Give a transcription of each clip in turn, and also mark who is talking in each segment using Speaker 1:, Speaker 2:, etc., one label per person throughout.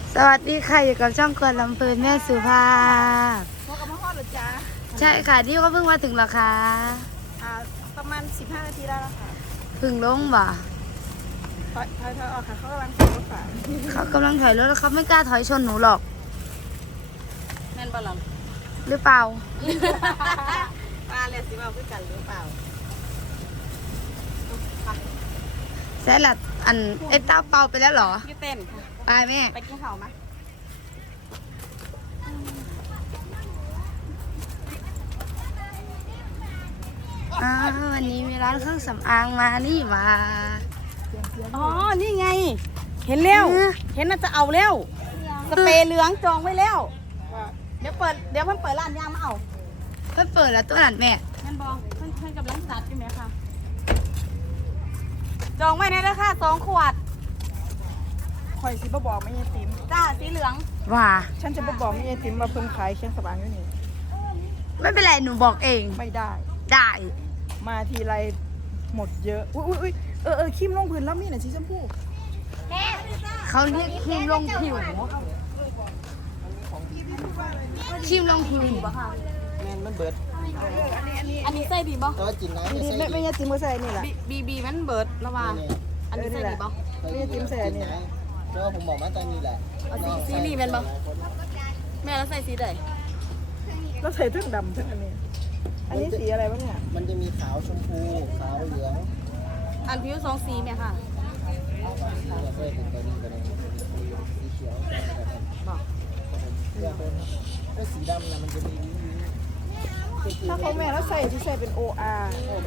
Speaker 1: สวัสดีค่ะอยู่กับช่องกวนลำเพลินแม่สุภาพ
Speaker 2: พบกับพ่อหรือจ๊ะ
Speaker 1: ใช่ค่ะที่ก็เพิ่งมาถึงเหรอคะ
Speaker 2: ประมาณ15 นาทีได้แล้วค่ะ
Speaker 1: เพิ่งลงบ่
Speaker 2: ถอยออกค่ะเขากำลังขับรถค่ะ
Speaker 1: เขากำลังถอยรถแล้วเขาไม่กล้าถอยชนหนูหรอก
Speaker 2: แม่นบอลลัง
Speaker 1: หรือเปล่า
Speaker 2: มาเลยสิมาพูดกันหรือเปล่า
Speaker 1: แซ่หลัดอันไอ้เต้าเป่าไปแล้วเหรอ
Speaker 2: พี่เต้น
Speaker 1: ไปแม่
Speaker 2: ไปกินข้าวไหม
Speaker 1: วันนี้มีร้านเครื่องสำอางมานี่มา
Speaker 2: อ๋อนี่ไงเห็นแล้วเห็นน่าจะเอาแล้วสเปรย์เหลืองจองไว้แล้วเดี๋ยวเพิ่นเปิดร้านยางมาเอา
Speaker 1: เพิ่งเปิดแล้วตัวนั้นแม่
Speaker 2: แม่นบอเพิ่นกำลังจัดอยู่ไหมคะจองไว้ในราคา2 ขวดข่อยสิบ่บอกไม่ยายติ๋มจ้าสีเหลือง
Speaker 1: ว่า
Speaker 2: ฉันจะบ่บอกไม่ยายติ๋มมาเพิ่งขายเครื่องสำอางอยู่นี่
Speaker 1: ไม่เป็นไรหนูบอกเอง
Speaker 2: ไม่ได้
Speaker 1: ได้
Speaker 2: มาทีไรหมดเยอะอุ้ยครีมลงพื้นแล้วมีหน่ะสีชมพู
Speaker 1: เขาเรียกครีมลงผิวครีมลงผิวป่ะคะ
Speaker 3: แมนมันเบิด
Speaker 2: อันนี้ใส่ดีบ่
Speaker 3: แต่ว่าจินน้ำ
Speaker 2: ดีไม่ยาจิ้มก็ใส่นี่แหละ
Speaker 1: บีมันเบิดระวัง
Speaker 2: อันนี้ใส่ดีบ่ไม่ยาจิ้มใส่อันนี้
Speaker 3: เพราะว่าผมบอกมาตอนนี้แหละ
Speaker 1: สีนี่เป็นบ่แม่แล้วใส่สีใด
Speaker 2: แล้วใส่ทั้งดำทั้งอันนี้สีอะไรบ้างเนี่ย
Speaker 3: มันจะมีขาวชมพูขาวเหลือง
Speaker 1: อันผิว2 สีไหมค่ะ
Speaker 3: เราเคยถึงตัวนี้ตัวนี้สีเขียวบอกก็สีดำนะมันจะมี
Speaker 2: ถ้าเขาแม่แล้วใส่ที่ใส่เป็น OR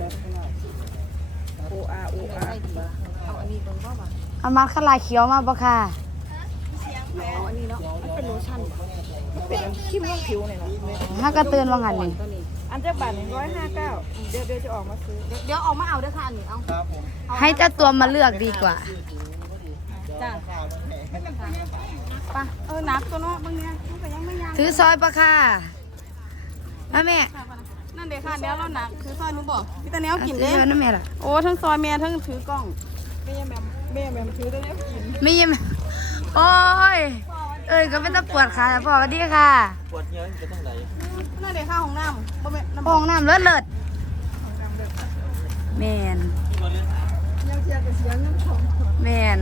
Speaker 1: เอาอันนี้ตรงบ่ป่ะเอามาขลายเขียวมาบ่ค่ะ
Speaker 2: เอาอันนี้เนาะมันเป็นโลชั่นเป็นครีมลงผิวเนี่ยเนาะ
Speaker 1: ถ้ากระเตือนว่างันนี่
Speaker 2: อันจะบาท159เดี๋ยวจะออกมาซื้อ
Speaker 1: เดี๋ยวออกมาเอาเด้อค่ะอันนี้เอา
Speaker 3: ครับผม
Speaker 1: ให้เจ้าตัวมาเลือกดีกว่า
Speaker 2: จ้าป่ะนับตัวเนาะบางเนี้ยมันยังไม่ยาก
Speaker 1: ถือซอยปะค่ะแม่
Speaker 2: นั่นเดี๋ยวค่ะเดี๋ยวเราหนักถือซอยหนูบอกพี่ตาเนี้ยกินเด้
Speaker 1: นั่นแม่ล่ะ
Speaker 2: โอ้ทั้งซอยแม่ทั้งถือกล้องแม่ถือตาเนี้ยกิน
Speaker 1: ไม่ยิ้มโอ้ยก็ไม่ต้องปวดขาพ่อก็ดีค่ะ
Speaker 3: ปวดเยอะจะต้องไหน
Speaker 2: นั่นเดี๋ยวข้าห้องน้ำ
Speaker 1: ห้องน้ำเลิศแมน
Speaker 2: ยังเสียกับเสียงน้ำของ
Speaker 1: แมน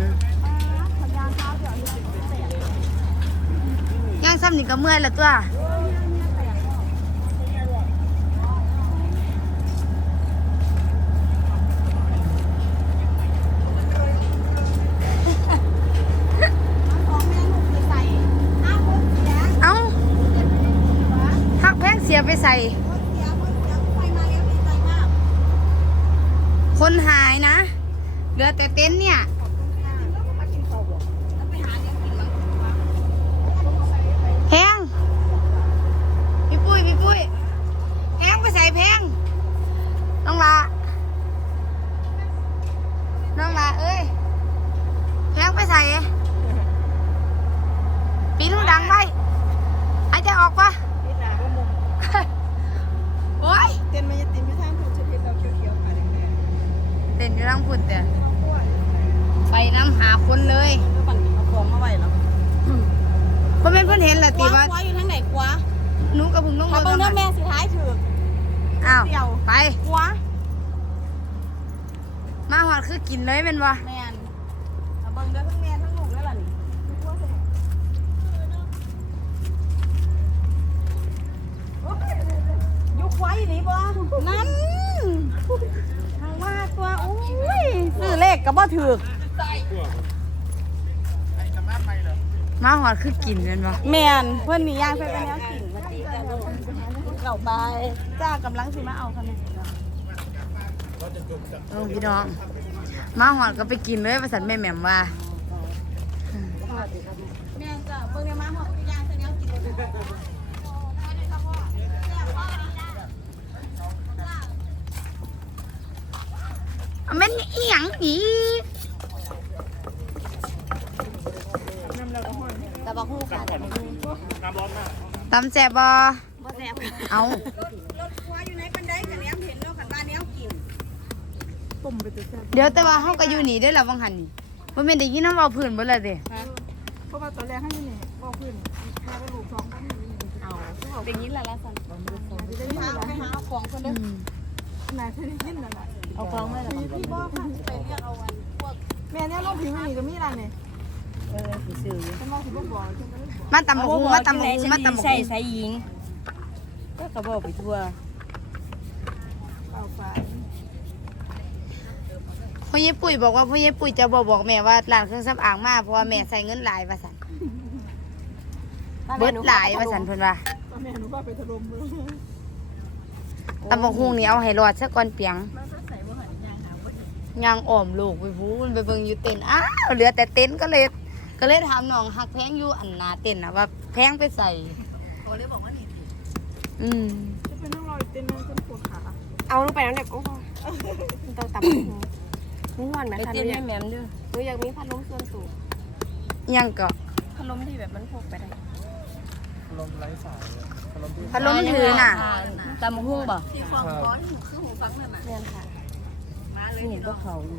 Speaker 1: ย่างซ้ำนี่ก็เมื่อยแล้วตัวเสียไปใส่คนหายนะเหลือแต่เต็นท์เนี่ยแพงพี่ปุ้ยแพงไปใส่แพงน้องลาเอ้ยแพงไปใส่ปีนดังไปไอ้จะออกปะโอ้ย
Speaker 2: เต้นไม่ยติมที่ทางถูกจะเห็นเราเขียวๆอะไรแม่
Speaker 1: เต้นอยู่ทางพุ่นแต่ไปน้ำหาคนเลย
Speaker 2: ปั่นเอาของมาไว้แล้ว
Speaker 1: เพราะแม่เพิ่นเห็นแหละตีว่า
Speaker 2: คว้าอยู่ทางไหนคว้า
Speaker 1: หนูกับพึ่งน้อง
Speaker 2: ถ้าเบิ่งเด้อแม่สุดท้ายถือ
Speaker 1: อ้าวไป
Speaker 2: คว้า
Speaker 1: มาหอดคือกินเลยเป็นวะ
Speaker 2: แม่นถ้าเบิ่งเด้อทั้งแม่ทั้งลูกแล้วล่ะนี่ยุคไว้นี่บ่นั่นทางว่าตัวอุ้ยซื้อเลขก็บ่ถูก
Speaker 1: มาหอดคือกินเป็นวะ
Speaker 2: แม่นเพิ่นนี่ย่างเพิ่นก็แนวกินมาตีกันเราไปจ้ากำลังสิมาเอาค่ะแม่
Speaker 1: พี่น้องมาหอดก็ไปกินเลยประสันแม่แหม่มว่า
Speaker 2: แม่จ้าเพิ่นมาหอดย่างเพิ่นแนวกิน
Speaker 1: มันอีหยังอี
Speaker 2: แต่บอกฮู้ค่ะแต่บอกฮู้
Speaker 3: น้ำร้อนมาก
Speaker 1: ตำแซ่บบ่
Speaker 2: แซ่บ
Speaker 1: เอา
Speaker 2: รถคว้าอยู่ไหนปันไดกับแหนมเห็นแล้วขันบ้านแนวกินต้มไปตัวแซ่บ
Speaker 1: เดี๋ยวแต่ว่าเฮาก็อยู่นี่ได้แล้ววังหันนี่บ่แม่นได้ยินน้ำเอาพื้นบ่ล่ะเด้
Speaker 4: เพราะว่าตอนแรกให้นี่บอกพื้นแม่ก็ลูก2คนนี่
Speaker 2: เอาเป็นยินละละสัน
Speaker 4: จะได้ยิน
Speaker 2: ไปหาเอาของคนเด้อน
Speaker 4: ายจะได้ยินนั่นแหละ
Speaker 2: เอาของมาแล้ว
Speaker 4: พี่บอกค่ะไปเรียกเอาวันพวกแม่เนี่ยลงผิวนี่ก็มีร้านนี่
Speaker 2: ซื้ออยู่
Speaker 4: ฉันมองสิบ่บอกฉันก็เลยบอก
Speaker 1: มาตำบักหุ่งมาตำบักหุ่งมาตำบัก
Speaker 2: ใส่
Speaker 1: หุ่ง
Speaker 2: ใส่หญิงก็บอกไปทั่ว
Speaker 4: เอาไป
Speaker 1: พ่อเย็บปุ๋ยบอกว่าพ่อเย็บปุ๋ยจะบอกแม่ว่าร้านเครื่องสำอางมาเพราะว่าแม่ใส่เงินหลายว่าซั่นเบิดหลายว่าซั่นเพิ่นว่า
Speaker 4: ตอนแม่หนูว่าไปถล่มเลย
Speaker 1: ตำบักหุ่งนี่เอาให้รอดซะก่อนเปียงยางอ้อมลูกไปพูนไปเบิ่งอยู่เต็นท์อ้าวเหลือแต่เต็นท์ก็เลยถามน้องหักแพงอยู่อันหน้าเต็นท์น่ะว่าแพงไปใส่
Speaker 2: เขาเลยบอกว่านี่
Speaker 4: จะเป็นนั่งรอเต็นนั่งจนปวดขา
Speaker 5: เอาลงไปน้ำเด็กโอ้โหต้องตับหูม่วนไหม
Speaker 2: ไป
Speaker 5: คะห
Speaker 2: เต้
Speaker 5: นู
Speaker 2: น
Speaker 5: อยาก
Speaker 2: แม่แม่ด้วย
Speaker 5: หนูอยากมีพัดลมส่วนสูง
Speaker 1: ยังก็
Speaker 5: พัดลมที่แบบมันพกไปได้
Speaker 3: ลมไร้สายลมที่
Speaker 1: พัดลมถือน่ะ
Speaker 2: ตำหุ้งบ่
Speaker 3: ครับ
Speaker 5: เรียนค่ะ
Speaker 2: นี่ก็เขาอยู่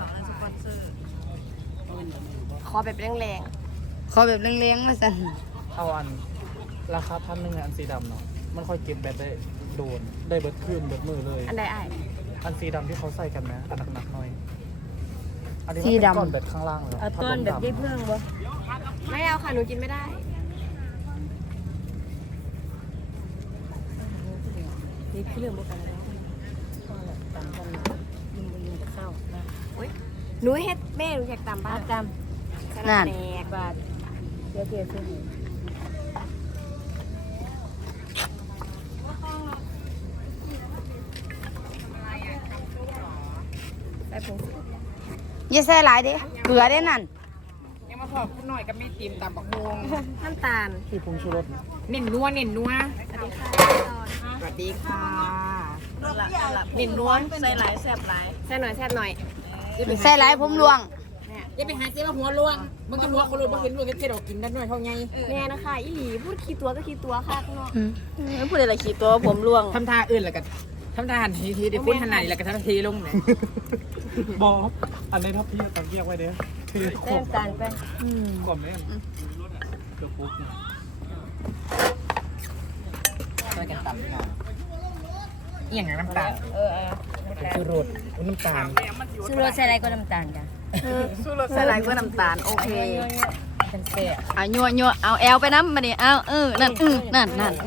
Speaker 5: ขอแบบแรง
Speaker 1: ขอแบบเลี้ยงๆว่าซั่น
Speaker 3: เอาอันราคา1,000อันสีดำเนาะมันค่อยเก็บแบตได้โดนได้เบิดขึ้นเบิดมือเลย
Speaker 5: ๆอันใดอ้าย
Speaker 3: อันสีดำที่เขาใส่กันนะอันหนักๆหน่อยอันนี้มันเป็นก้อนแบตข้างล่างเลย
Speaker 2: เอาต้นแบบยี่เพื่องบ่
Speaker 5: ไม่เอาค่ะหนูกินไม่ได้
Speaker 2: นี่คือเรื่องบ่กันแล้วตำกันยิงไปยิงกับข้าวนะ
Speaker 5: หนูเฮ็ดแม่หนูอยากตำบ้า
Speaker 2: อาน ตำ
Speaker 5: กระดาษแดก
Speaker 2: บาทเดี๋ยวเดี๋ยวซื้อไปผง
Speaker 1: อย่าใส่หลายเด้เกลือเด้นั่น
Speaker 6: ยังมาพอคุณหน่อยกับแม่ติมตามบักมวง
Speaker 5: น้ำตาล
Speaker 3: ที่ผงชูรส
Speaker 6: เน่นนัวเน่นนัว
Speaker 5: สวัสดีค่ะ
Speaker 6: สวัสดีค่ะ
Speaker 5: เน้นร้วนใส่หลายแซ่บหลายแซ่บหน่อยแซ่บหน่อย
Speaker 1: ใส่หลายผมลวง
Speaker 6: อย่าไปหาเจ๊ว่าหัวลวงมันก็หัวคนลวงบ่เห็นลวงเจ๊ดอกกินได้ด้วยเท่าไง
Speaker 5: แม่นะคะอีหลีพูดขี้ตัวก็ขี้ตัวค่ะข้างนอก
Speaker 2: พูดอะไรขี่ตัวผมร่วง
Speaker 6: ทำท่าอื่นแล้วก็ทำท่าหันทีเดี๋ยวพุ่นหันไหนแล้วก็ทำทีลงเนี่ย
Speaker 3: บอสอันนี้ทับพี่ตอนเรียกไว้เด้อคือ
Speaker 2: เต้นตาลไป
Speaker 3: ขวบแม่เกือบปุ๊บเนี่ย
Speaker 6: ช่วยกันตำหน่อยอีหยังน้ำตาล
Speaker 3: คือรสน้ำตาล
Speaker 2: ซื้อรสใส่อะไรก็น้ำตาลจ้ะ
Speaker 1: ใส่หลายก็น้ำตาลโอเค
Speaker 6: เป็นเสีย
Speaker 1: เอายั่วเอาแอลไปน้ำมาดิเอานั่นนั่น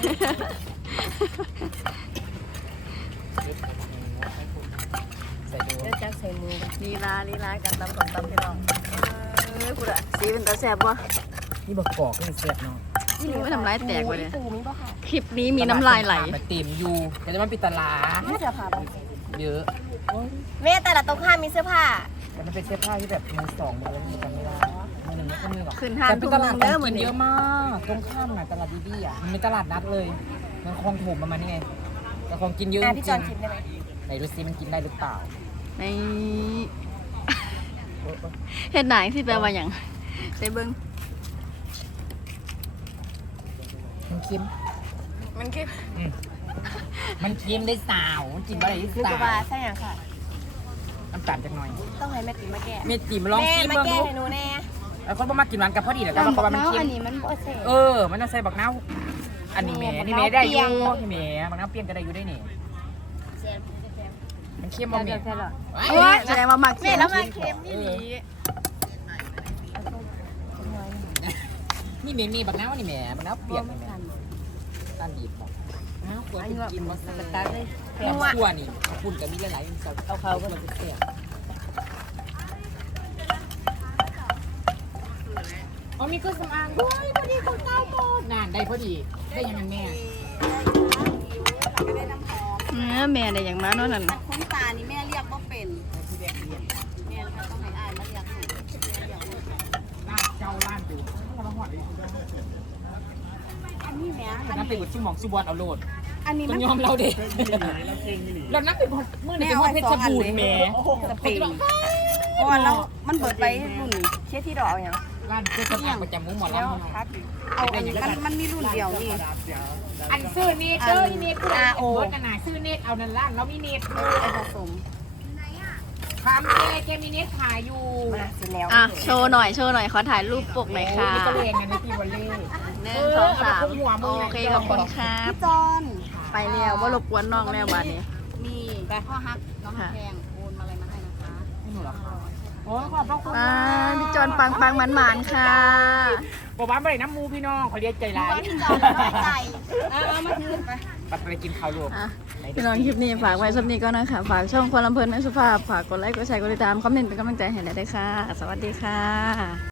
Speaker 6: ใส่ดู
Speaker 2: เดี๋ยวจักใส่มือ
Speaker 1: ลีลากันตำพี่น้องพูดอะสีเป็นตาแสบวะ
Speaker 6: นี่บักกอกนี่เสียบเนาะ
Speaker 1: ไม่ทำร้ายแตกเลย
Speaker 5: ปูมีป่ะค่ะ
Speaker 1: คลิปนี้มีน้ำลายไหล
Speaker 6: ไปตีมอยู่แต่จะมันปิดตลาด
Speaker 5: ไม่จะพาไป
Speaker 6: เยอะ
Speaker 5: แม่แต่ละโต๊ะข้ามมีเสื้อผ้า
Speaker 6: แต่มันเป็นเสื้อผ้าที่แบบมือสองมือแล้วมันจำไม่ได้มือหนึ่งไม่ก็มือหรอก
Speaker 1: ขึ้นห้าง
Speaker 6: แต่เป็นตลาด
Speaker 1: ทุ่งเด้อ
Speaker 6: ข
Speaker 1: มื้
Speaker 6: อ
Speaker 1: อง นี้
Speaker 6: กินเยอะมากตรงข้ามน่ะตลาดดีบี้อ่ะมันเป็นตลาดนัดเลยมันคลองถมประมาณนี้ไงแต่ของกินเยอะจ
Speaker 5: อ่ะ
Speaker 6: ริ
Speaker 5: พี่จอน
Speaker 6: ง
Speaker 5: กินได้ไหม
Speaker 6: ไหนดูซิมันกินได้หรือเปล่า
Speaker 1: ในเฮ็ดหนังที่แปลว่าอย่างใส่เบิ้ง
Speaker 6: มันเค็ม
Speaker 5: มันคือ
Speaker 6: มันเค็มได้สาวกินอะไรได้
Speaker 5: นึก
Speaker 6: สาว
Speaker 5: ว่าใช่ยังค่ะ
Speaker 6: น้ำตาลจักหน่อย
Speaker 5: ต้องให้แม่ติ๋มมาแก้
Speaker 6: เม็ดจีมลอง
Speaker 5: แม่
Speaker 6: ชิม
Speaker 5: มา
Speaker 6: เบิ่ง
Speaker 5: แก้
Speaker 6: ดู
Speaker 5: ให้หนูแน่
Speaker 6: แล้วคนบ่มากินหวานกับพอดีแหละแต่บางคนว่ามันเค็
Speaker 1: อั
Speaker 6: ม
Speaker 1: นนี้มันบ่แซ่บ
Speaker 6: มันต้องใส่บักนาวอันนี้แหม่นี่แหม่ได้อยู่นี่แหม่บักนาวเปรี้ยงก็ได้อยู่ได้นี่มันเค็มบ่แม่
Speaker 1: โอ้ยแสดงว่ามัก
Speaker 5: แม่แล้วมาเค็มนี่หลี
Speaker 6: นี่แหม่มีบักนาวนี่แหม่บักนาวเปรี้ยงนี่แหม่ต้านดีบบ่อ้าวควรจะกินบ่สตาร์ทเลยแค่คั่วนี่คุณก็มีหลายๆอย่างเอาเขาก็มันจะเสียอ๋อมีเครื่องสำอางด้วยพอดีคนเก้าโมงนานได้พอดีได้ยังไงแม่
Speaker 1: แม่ได้อย่างมาเนาะนั่น
Speaker 5: คุ้นตานี่แม่เรียกว่าเป็นแม่ค่ะต้องให้อายมาเรียกหนู
Speaker 6: ร้านเจ้าร้านอยู่
Speaker 5: อันนี้แม่
Speaker 6: นั่นเป็นบทชื่อหมองชื่อบอลเอาโลด
Speaker 5: อันนี้
Speaker 6: ต้
Speaker 5: มั
Speaker 6: อน งยอมเราเด็เรานั่งเป็นเมื่อไหร่เป็นเพชรบูรณ์แหม่
Speaker 5: สเปนเพราะว่าเรามันเปิดไปรุ่นเชี่ยที่ดอกอย่าง
Speaker 6: ร้านเพชรบูรณ์ประจำมุ้งหมอลำ
Speaker 5: เอามันมีรุ่นเดียวนี่
Speaker 6: อันซื้อเนตเด้อเนตคือเบิร์ดกันนะซื้อเนตเอานั่นร้านเรามีเนต
Speaker 5: ไอผสม
Speaker 6: ทำเกมมินิถ่ายอยู่
Speaker 4: อ่ะโชว์หน่อยขอถ่ายรูปปกหน่อยค่ะ
Speaker 6: นี่ก็เล่นกันในทีวอลเล่
Speaker 4: 1 2 3โอเคขอบคุณครับ
Speaker 5: พี่จอน
Speaker 4: ไปแล้วว่ารบกวนน้องแล้วบัดนี้
Speaker 5: มีพ่อฮักน้องฮักแพงโอนมาอะไรมาให้นะคะ
Speaker 6: ไม่หนูหรอกค่ะโอ้ยขอบพระคุณ
Speaker 4: พี่จอนปังหมันๆค่ะ
Speaker 6: บอกว่าไม่ได้น้ำมูพี่น้องเขาเรียกใจร้าย
Speaker 5: พี่จอนน้อยใจเอามาถือไป
Speaker 6: ไปกินข้าวลูก
Speaker 4: อ่ะพี่น้องคลิปนี้ฝากไว้สักนี้ก็นะคะฝากช่องคนลำเพลินแม่สุภาพฝากกดไลค์กดแชร์กดติดตามคอมเมนต์เป็นกำลังใจให้หน่อยด้วยค่ะ สวัสดีค่ะ